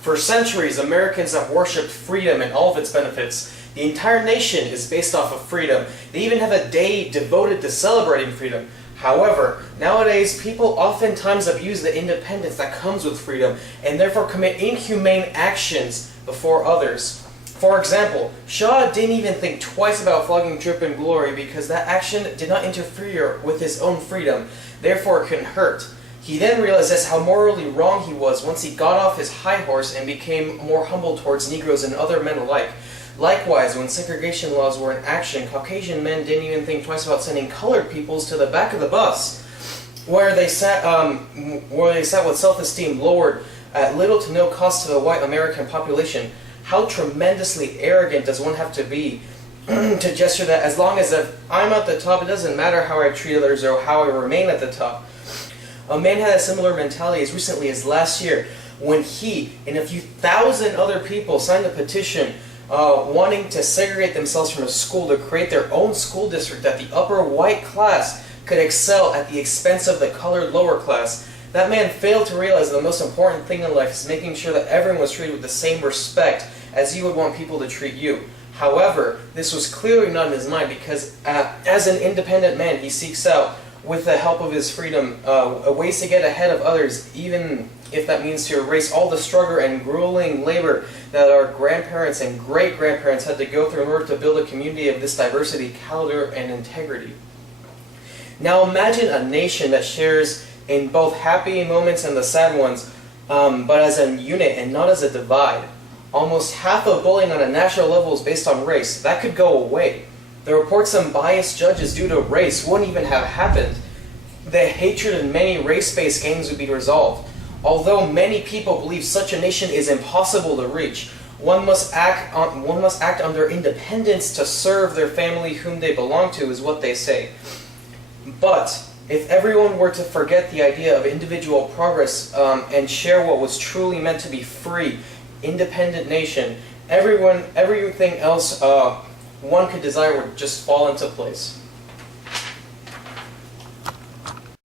For centuries, Americans have worshipped freedom and all of its benefits. The entire nation is based off of freedom. They even have a day devoted to celebrating freedom. However, nowadays, people oftentimes abuse the independence that comes with freedom and therefore commit inhumane actions before others. For example, Shaw didn't even think twice about flogging Drip and Glory because that action did not interfere with his own freedom, therefore it couldn't hurt. He then realized just how morally wrong he was once he got off his high horse and became more humble towards Negroes and other men alike. Likewise, when segregation laws were in action, Caucasian men didn't even think twice about sending colored peoples to the back of the bus, where they sat with self-esteem lowered at little to no cost to the white American population. How tremendously arrogant does one have to be to gesture that as long as if I'm at the top, it doesn't matter how I treat others or how I remain at the top. A man had a similar mentality as recently as last year when he and a few thousand other people signed a petition wanting to segregate themselves from a school to create their own school district that the upper white class could excel at the expense of the colored lower class. That man failed to realize that the most important thing in life is making sure that everyone was treated with the same respect as you would want people to treat you. However, this was clearly not in his mind because as an independent man, he seeks out, with the help of his freedom, ways to get ahead of others, even if that means to erase all the struggle and grueling labor that our grandparents and great-grandparents had to go through in order to build a community of this diversity, caliber, and integrity. Now imagine a nation that shares in both happy moments and the sad ones, but as a unit and not as a divide. Almost half of bullying on a national level is based on race. That could go away. The reports of biased judges due to race wouldn't even have happened. The hatred in many race-based gangs would be resolved. Although many people believe such a nation is impossible to reach, one must act on their independence to serve their family whom they belong to, is what they say. But if everyone were to forget the idea of individual progress and share what was truly meant to be free, independent nation, everything else one could desire would just fall into place.